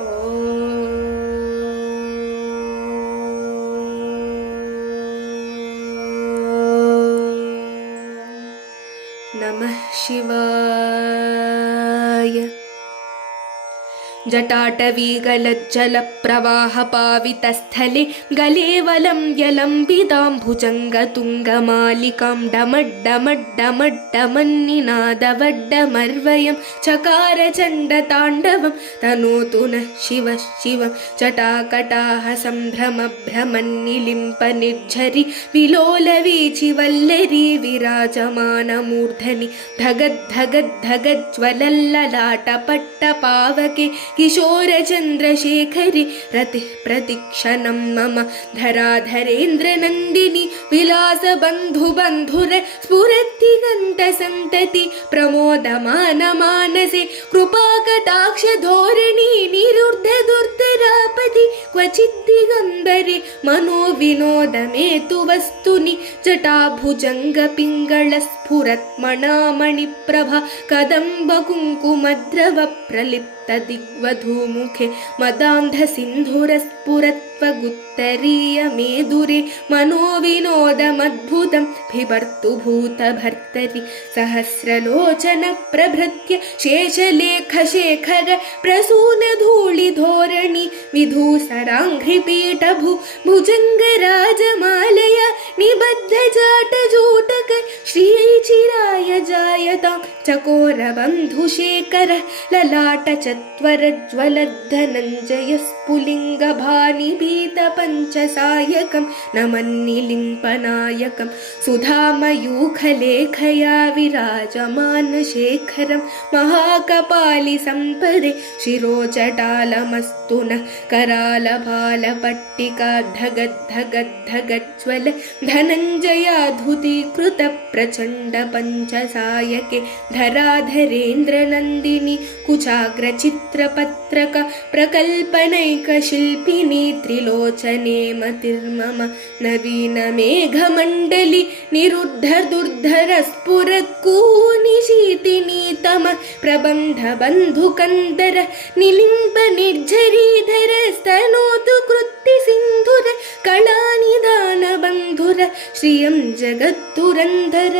नमः शिवाय। जटाटवीगलज्जलप्रवाहपावितस्थले गलेवलं यलम्बिताम्भुजङ्गतुङ्गमालिकां डमड्डमड्डमड्डमन्निनादवड्डमर्वयं चकारचण्डताण्डवं तनोतु नः शिवः शिवं। जटाकटाः सम्भ्रमभ्रमन्निलिम्पनिर्झरि विलोलवीचिवल्लरी विराजमानमूर्धनि धगद्धगद्धगज्ज्वलल्ललाटपट्टपावके किशोरचन्द्रशेखरि रतिः प्रतिक्षणं मम धराधरेन्द्रनन्दिनी विलासबन्धुबन्धुर स्फुरद्दिगन्तसन्तति प्रमोदमानमानसे कृपाकटाक्षधोरणी निरुद्धदुर्धरापदि क्वचिद्दिगम्बरे मनोविनोदमेतु वस्तुनि जटाभुजङ्गपिङ्गळस्फुरत्मणामणिप्रभा कदम्बकुङ्कुमद्रवप्रलिप्तदिग्वधूमुखे मदान्धसिन्धुरस्फुरत्वगुत्तरीयमेदुरे मनोविनोदमद्भुतं बिभर्तु भूतभर्तरि सहस्रलोचनप्रभृत्य शेषलेखशेखर प्रसूनधूलिधोरणि विधूसराङ्घ्रिपीठभु भुजङ्गराजमालया निबद्धजाटजूटक श्रियैचिराय जायतां चकोरबन्धुशेखर ललाटचत्वरज्वलद्धनञ्जयस्फुलिङ्गभानिभीतपञ्चसायकं नमन्निलिम्पनायकं सुधामयूखलेखया विराजमानशेखरं महाकपालिसम्पदे शिरोजटालमस्तु नः करालभालपट्टिका धगद्धगद्धगज्ज्वल धनञ्जयाधुतीकृतप्रचण्डपञ्चसायके धराधरेन्द्रनन्दिनी कुचाग्रचित्रपत्रक प्रकल्पनैकशिल्पिनी त्रिलोचने मतिर्मम नवीनमेघमण्डली निरुद्धदुर्धरस्फुरत्कूनिशीतिनीतम प्रबन्धबन्धुकन्दर निलिम्पनिर्झरीधर स्तनोतु कृत्तिसिन्धुर कलानिदानबन्धुर श्रियं जगत्तुरन्धर।